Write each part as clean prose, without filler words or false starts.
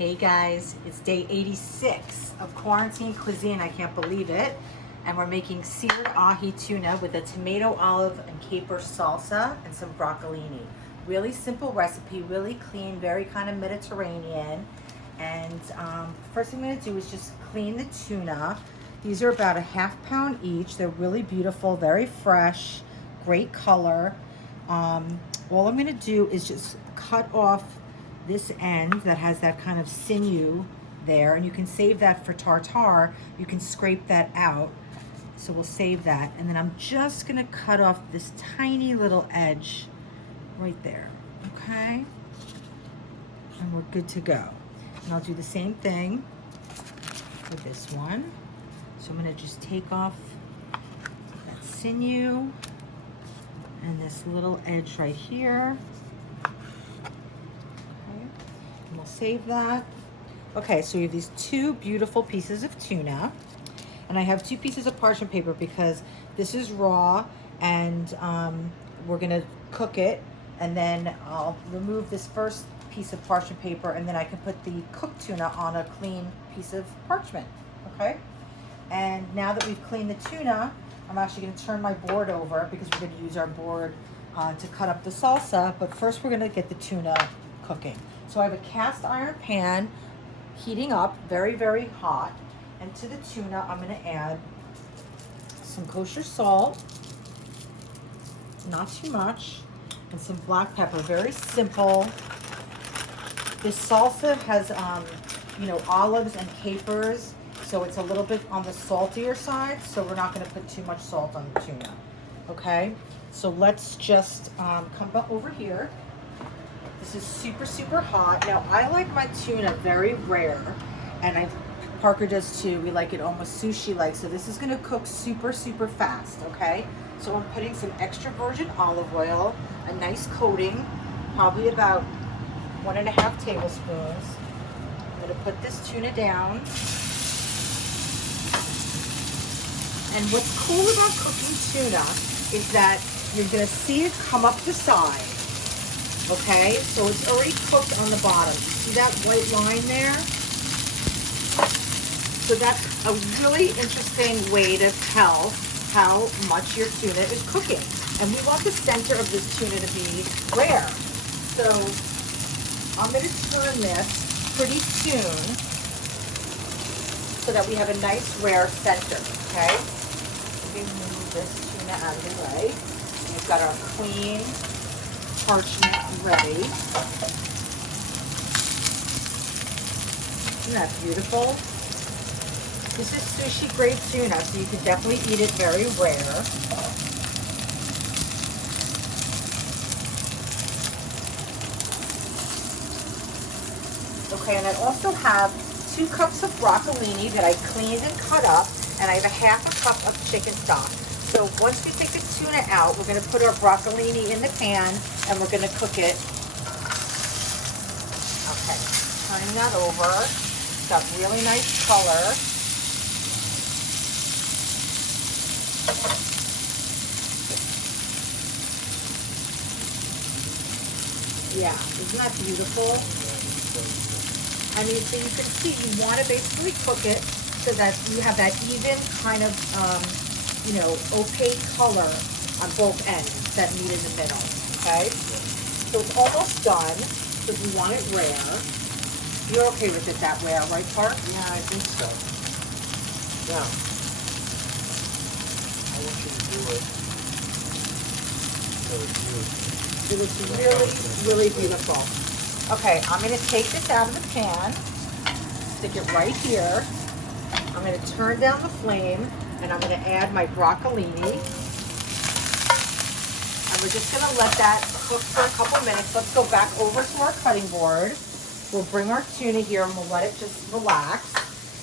Hey guys, it's day 86 of Quarantine Cuisine. I can't believe it. And we're making seared ahi tuna with a tomato, olive, and caper salsa and some broccolini. Really simple recipe, really clean, very kind of Mediterranean. And first thing I'm gonna do is just clean the tuna. These are about a ½ pound each. They're really beautiful, very fresh, great color. All I'm gonna do is just cut off this end that has that kind of sinew there, and you can save that for tartare. You can scrape that out, so we'll save that. And then I'm just gonna cut off this tiny little edge right there, okay? And we're good to go. And I'll do the same thing with this one. So I'm gonna just take off that sinew and this little edge right here. We'll save that. Okay, so we have these two beautiful pieces of tuna, and I have 2 pieces of parchment paper because this is raw, and we're gonna cook it, and then I'll remove this first piece of parchment paper, and then I can put the cooked tuna on a clean piece of parchment, okay? And now that we've cleaned the tuna, I'm actually gonna turn my board over because we're gonna use our board to cut up the salsa, but first we're gonna get the tuna cooking. So I have a cast iron pan heating up, very, very hot. And to the tuna, I'm gonna add some kosher salt, not too much, and some black pepper, very simple. This salsa has, olives and capers, so it's a little bit on the saltier side, so we're not gonna put too much salt on the tuna, okay? So let's just come over here. This is super, super hot. Now, I like my tuna very rare, and Parker does too. We like it almost sushi-like, so this is gonna cook super, super fast, okay? So I'm putting some extra virgin olive oil, a nice coating, probably about 1½ tablespoons. I'm gonna put this tuna down. And what's cool about cooking tuna is that you're gonna see it come up the side. Okay, so it's already cooked on the bottom. See that white line there? So that's a really interesting way to tell how much your tuna is cooking. And we want the center of this tuna to be rare. So I'm going to turn this pretty soon so that we have a nice rare center, okay? Let me move this tuna out of the way. We've got our clean parchment ready. Isn't that beautiful? This is sushi grade tuna, so you can definitely eat it very rare. Okay, and I also have 2 cups of broccolini that I cleaned and cut up, and I have a ½ cup of chicken stock. So once we take the tuna out, we're going to put our broccolini in the pan, and we're going to cook it. Okay, turning that over. It's got really nice color. Yeah, isn't that beautiful? I mean, so you can see you want to basically cook it so that you have that even kind of opaque color on both ends that meet in the middle, okay? So it's almost done, because we want it rare. You're okay with it that rare, right, Park? Yeah, I think so. Yeah. I want you to do it so it's It was really, really beautiful. Okay, I'm going to take this out of the pan, stick it right here. I'm going to turn down the flame, and I'm going to add my broccolini. And we're just going to let that cook for a couple minutes. Let's go back over to our cutting board. We'll bring our tuna here, and we'll let it just relax.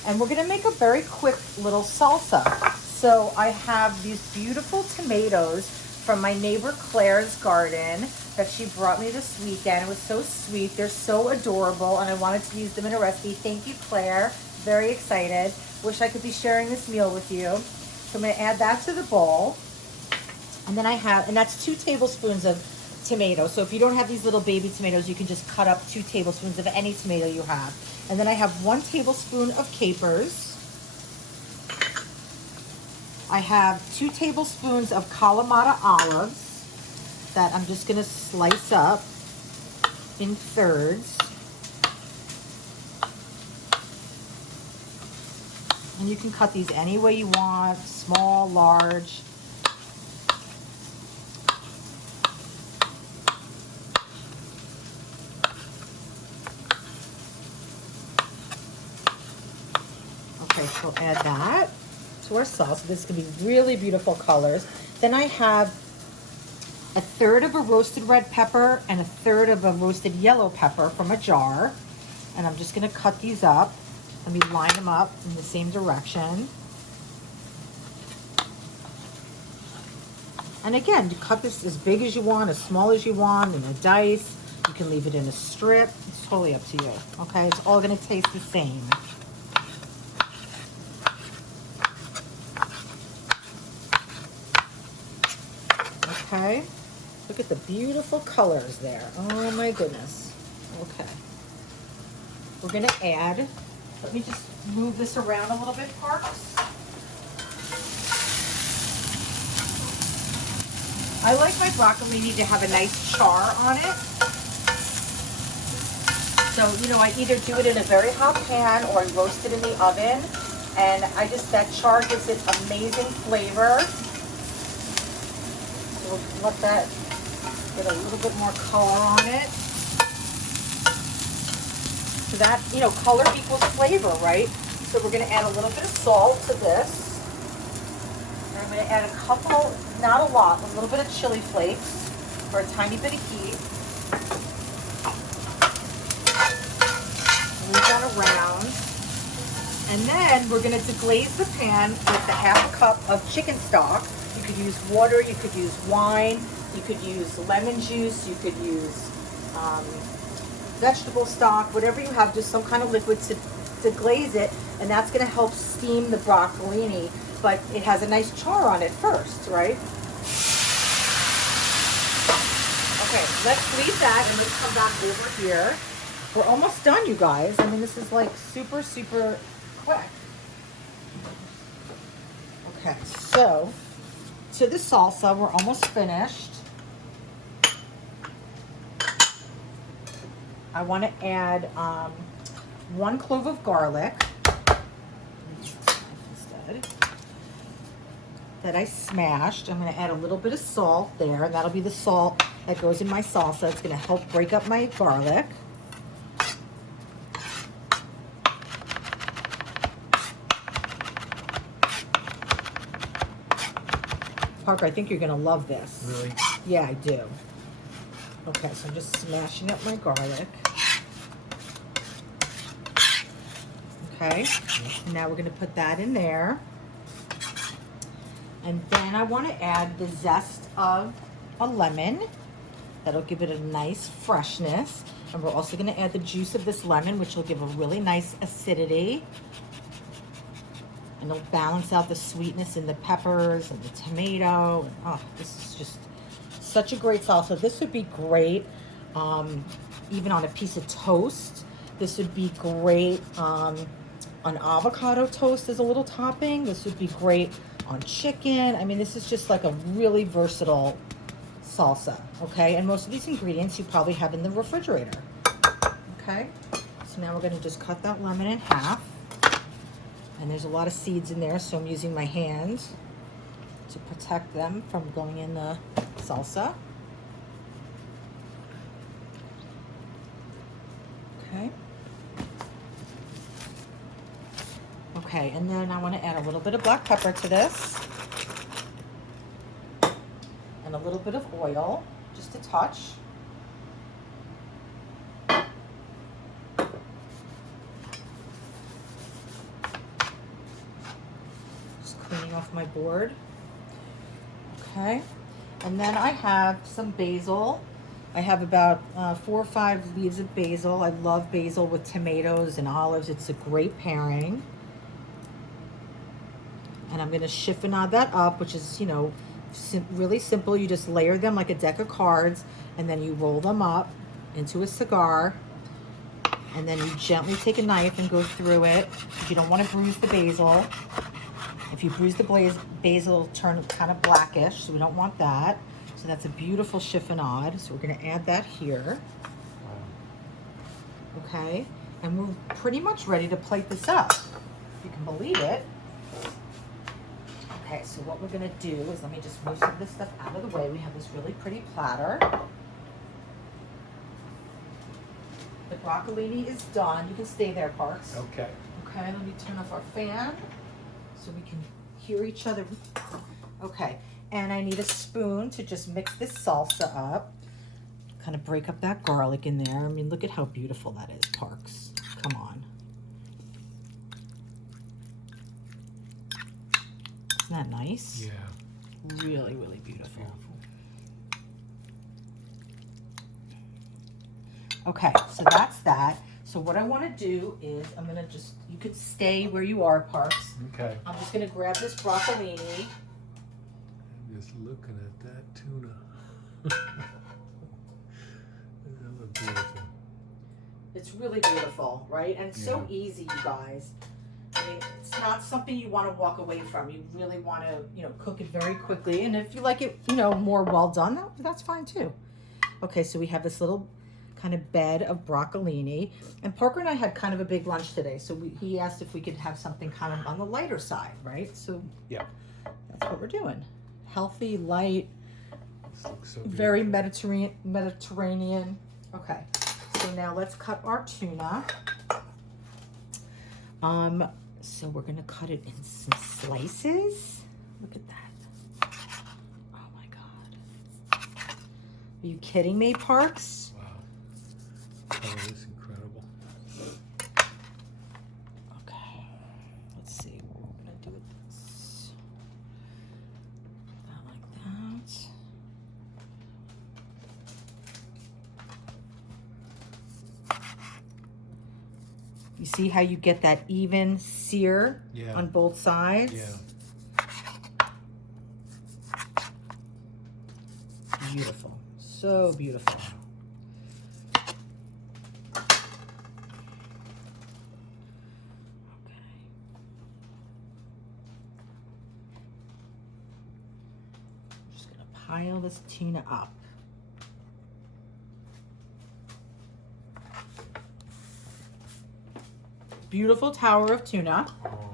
And we're going to make a very quick little salsa. So I have these beautiful tomatoes from my neighbor Claire's garden that she brought me this weekend. It was so sweet. They're so adorable, and I wanted to use them in a recipe. Thank you, Claire. Very excited. Wish I could be sharing this meal with you. So I'm going to add that to the bowl. And then and that's 2 tablespoons of tomato. So if you don't have these little baby tomatoes, you can just cut up 2 tablespoons of any tomato you have. And then I have 1 tablespoon of capers. I have 2 tablespoons of Kalamata olives that I'm just gonna slice up in thirds. And you can cut these any way you want, small, large. Okay, so we'll add that to our sauce. This is gonna be really beautiful colors. Then I have 1/3 of a roasted red pepper and 1/3 of a roasted yellow pepper from a jar. And I'm just gonna cut these up. Let me line them up in the same direction. And again, you cut this as big as you want, as small as you want, in a dice. You can leave it in a strip. It's totally up to you, okay? It's all gonna taste the same. Okay, look at the beautiful colors there. Oh my goodness. Okay. We're gonna add, let me just move this around a little bit, Parks. I like my broccolini to have a nice char on it. So, you know, I either do it in a very hot pan or I roast it in the oven. And that char gives it amazing flavor. We'll let that get a little bit more color on it. So that, you know, color equals flavor, right? So we're gonna add a little bit of salt to this. And I'm gonna add a couple, not a lot, a little bit of chili flakes for a tiny bit of heat. Move that around. And then we're gonna deglaze the pan with a 1/2 cup of chicken stock. You could use water, you could use wine, you could use lemon juice, you could use vegetable stock, whatever you have, just some kind of liquid to glaze it, and that's gonna help steam the broccolini, but it has a nice char on it first, right? Okay, let's leave that and let's come back over here. We're almost done, you guys. I mean, this is like super, super quick. Okay, so to the salsa, we're almost finished. I want to add 1 clove of garlic instead that I smashed. I'm going to add a little bit of salt there, and that'll be the salt that goes in my salsa. It's going to help break up my garlic. Parker, I think you're going to love this. Really? Yeah, I do. Okay, so I'm just smashing up my garlic. Okay, and now we're going to put that in there. And then I want to add the zest of a lemon. That'll give it a nice freshness. And we're also going to add the juice of this lemon, which will give a really nice acidity. And it'll balance out the sweetness in the peppers and the tomato. And, oh, this is just such a great salsa. This would be great even on a piece of toast. This would be great on avocado toast as a little topping. This would be great on chicken. I mean, this is just like a really versatile salsa, okay? And most of these ingredients you probably have in the refrigerator, okay? So now we're gonna just cut that lemon in half. And there's a lot of seeds in there, so I'm using my hands to protect them from going in the salsa. Okay. Okay, and then I want to add a little bit of black pepper to this. And a little bit of oil, just a touch. Just cleaning off my board. Okay, and then I have some basil. I have about 4 or 5 leaves of basil. I love basil with tomatoes and olives. It's a great pairing. And I'm going to chiffonade that up, which is, you know, Really simple. You just layer them like a deck of cards, and then you roll them up into a cigar, and then you gently take a knife and go through it. You don't want to bruise the basil. If you bruise the basil, it'll turn kind of blackish, so we don't want that. So that's a beautiful chiffonade. So we're going to add that here. Okay, and we're pretty much ready to plate this up, if you can believe it. Okay, so what we're gonna do is, let me just move some of this stuff out of the way. We have this really pretty platter. The broccolini is done. You can stay there, Parks. Okay. Okay, let me turn off our fan so we can hear each other. Okay, and I need a spoon to just mix this salsa up. Kind of break up that garlic in there. I mean, look at how beautiful that is, Parks. Come on. Isn't that nice? Yeah. Really, really beautiful. Okay, so that's that. So what I want to do is I'm going to just, you could stay where you are, Parks. Okay. I'm just going to grab this broccolini. I'm just looking at that tuna. That looks beautiful. It's really beautiful, right? And so easy, you guys. I mean, it's not something you want to walk away from. You really want to, you know, cook it very quickly. And if you like it, you know, more well done, that's fine too. Okay, so we have this little kind of bed of broccolini. And Parker and I had kind of a big lunch today. So he asked if we could have something kind of on the lighter side, right? So yeah, that's what we're doing. Healthy, light, this looks so very Mediterranean. Okay, so now let's cut our tuna. So we're gonna cut it in some slices. Look at that. Oh my God. Are you kidding me, Parks? Wow. Color is incredible. Okay. Let's see what we're gonna do with this. Not like that. You see how you get that even sear on both sides? Yeah. Beautiful. So beautiful. Okay. I'm just going to pile this tuna up. Beautiful tower of tuna. Oh,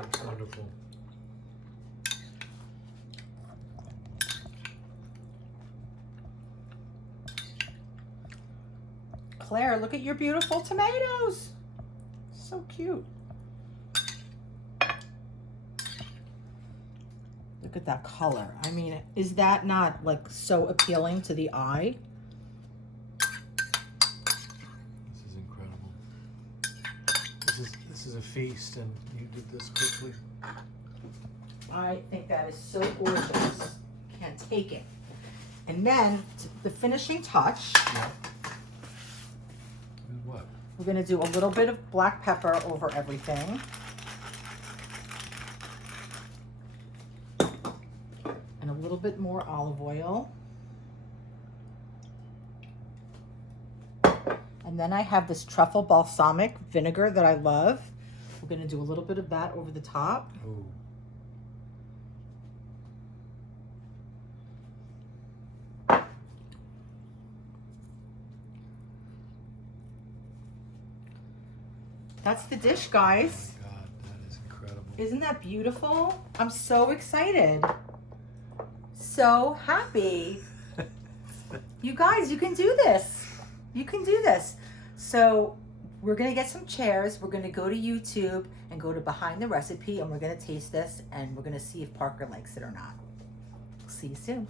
that's wonderful. Claire, look at your beautiful tomatoes. So cute. Look at that color. I mean, is that not like so appealing to the eye? This is a feast, and you did this quickly. I think that is so gorgeous. Can't take it. And then the finishing touch. Yeah. And what? We're gonna do a little bit of black pepper over everything. And a little bit more olive oil. And then I have this truffle balsamic vinegar that I love. We're gonna do a little bit of that over the top. Oh. That's the dish, guys. Oh my God, that is incredible. Isn't that beautiful? I'm so excited. So happy. You guys, you can do this. You can do this. So we're gonna get some chairs. We're gonna go to YouTube and go to Behind the Recipe, and we're gonna taste this, and we're gonna see if Parker likes it or not. See you soon.